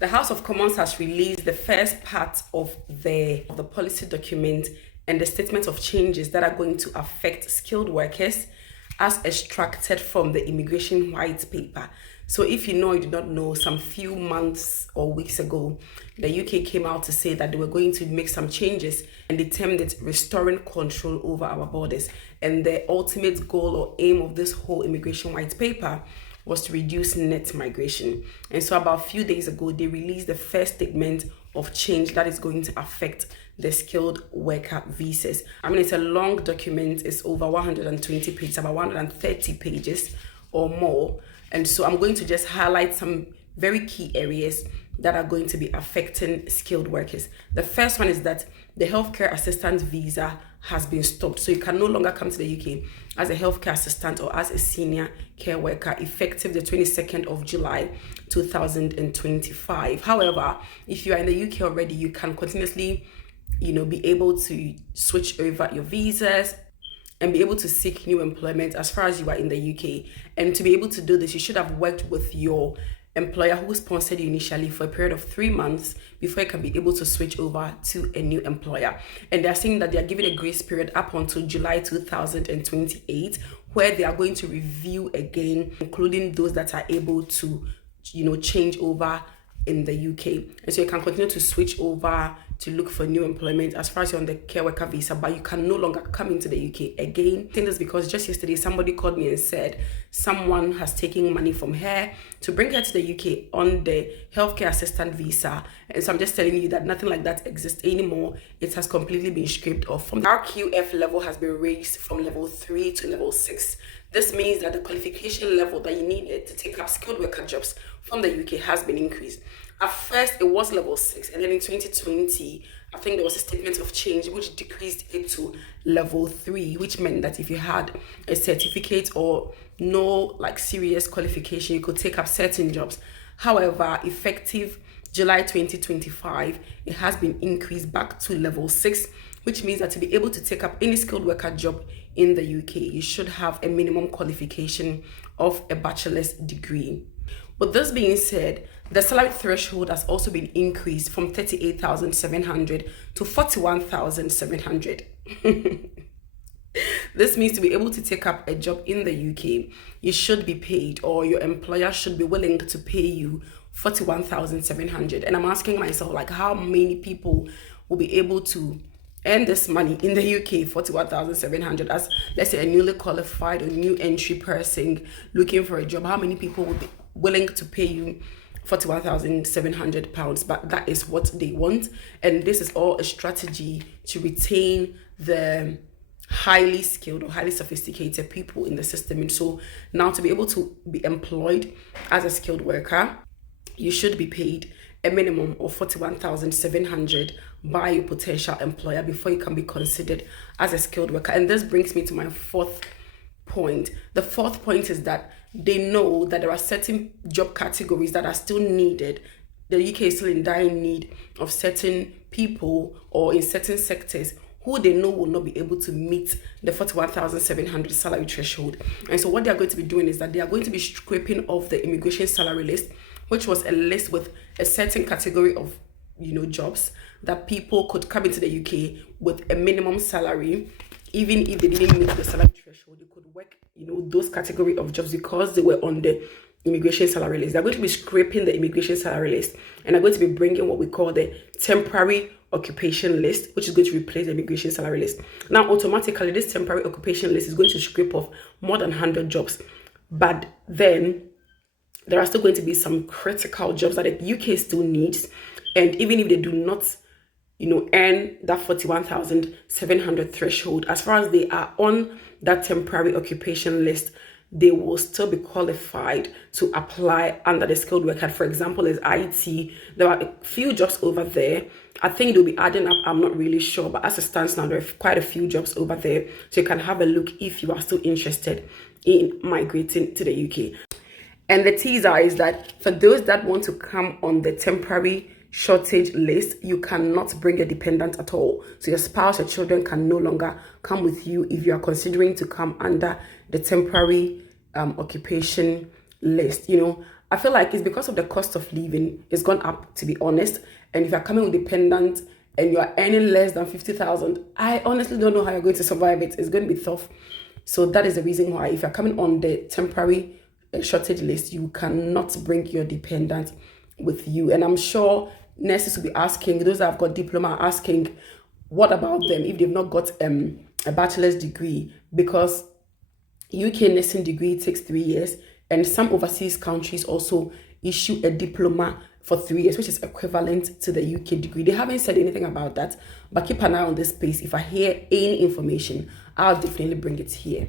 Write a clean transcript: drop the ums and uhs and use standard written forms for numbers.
The House of Commons has released the first part of the policy document and the statement of changes that are going to affect skilled workers as extracted from the immigration white paper. So if you know or you did not know, some few months or weeks ago, the UK came out to say that they were going to make some changes, and they termed it restoring control over our borders. And the ultimate goal or aim of this whole immigration white paper was to reduce net migration. And so about a few days ago, they released the first statement of change that is going to affect the skilled worker visas. I mean, it's a long document. It's over 120 pages, about 130 pages or more. And so I'm going to just highlight some very key areas that are going to be affecting skilled workers. The first one is that the healthcare assistant visa has been stopped. So you can no longer come to the UK as a healthcare assistant or as a senior care worker effective the 22nd of July 2025. However, if you are in the UK already, you can continuously, be able to switch over your visas and be able to seek new employment as far as you are in the UK. And to be able to do this, you should have worked with your employer who sponsored you initially for a period of 3 months before you can be able to switch over to a new employer. And they're saying that they are giving a grace period up until July 2028, where they are going to review again, including those that are able to, change over in the UK. And so you can continue to switch over to look for new employment as far as you're on the care worker visa, but you can no longer come into the UK again. I think that's because just yesterday somebody called me and said someone has taken money from her to bring her to the UK on the healthcare assistant visa. And so I'm just telling you that nothing like that exists anymore. It has completely been scraped off. From the RQF level has been raised from level 3 to level 6. This means that the qualification level that you needed to take up skilled worker jobs from the UK has been increased. At first, it was level 6, and then in 2020, I think there was a statement of change which decreased it to level 3, which meant that if you had a certificate or no serious qualification, you could take up certain jobs. However, effective July 2025, it has been increased back to level 6, which means that to be able to take up any skilled worker job in the UK, you should have a minimum qualification of a bachelor's degree. With this being said, the salary threshold has also been increased from 38,700 to 41,700. This means to be able to take up a job in the UK, you should be paid, or your employer should be willing to pay you 41,700. And I'm asking myself, how many people will be able to earn this money in the UK, 41,700, as, let's say, a newly qualified or new entry person looking for a job? How many people will be willing to pay you 41,700 pounds? But that is what they want, and this is all a strategy to retain the highly skilled or highly sophisticated people in the system. And so now, to be able to be employed as a skilled worker, you should be paid a minimum of 41,700 by your potential employer before you can be considered as a skilled worker. And this brings me to my fourth point. The fourth point is that they know that there are certain job categories that are still needed. The UK is still in dire need of certain people, or in certain sectors, who they know will not be able to meet the 41,700 salary threshold. And so what they are going to be doing is that they are going to be scraping off the immigration salary list, which was a list with a certain category of jobs that people could come into the UK with a minimum salary. Even if they didn't meet the salary threshold, they could work those category of jobs because they were on the immigration salary list. They're going to be scraping the immigration salary list, and they're going to be bringing what we call the temporary occupation list, which is going to replace the immigration salary list. Now, automatically, this temporary occupation list is going to scrape off more than 100 jobs. But then there are still going to be some critical jobs that the UK still needs. And even if they do not, earn that 41,700 threshold, as far as they are on that temporary occupation list, they will still be qualified to apply under the skilled worker. For example, as IT, there are a few jobs over there. I think they'll be adding up, I'm not really sure, but as it stands now, there are quite a few jobs over there. So you can have a look if you are still interested in migrating to the UK. And the teaser is that for those that want to come on the temporary shortage list, you cannot bring a dependent at all. So your spouse or children can no longer come with you if you are considering to come under the temporary occupation list. I feel like it's because of the cost of living. It's gone up, to be honest. And if you're coming with dependent and you're earning less than 50,000, I honestly don't know how you're going to survive it. It's going to be tough. So that is the reason why if you're coming on the temporary shortage list, you cannot bring your dependent with you. And I'm sure nurses will be asking, those that have got diploma are asking, what about them if they've not got a bachelor's degree? Because UK nursing degree takes 3 years, and some overseas countries also issue a diploma for 3 years, which is equivalent to the UK degree. They haven't said anything about that, but keep an eye on this space. If I hear any information, I'll definitely bring it here.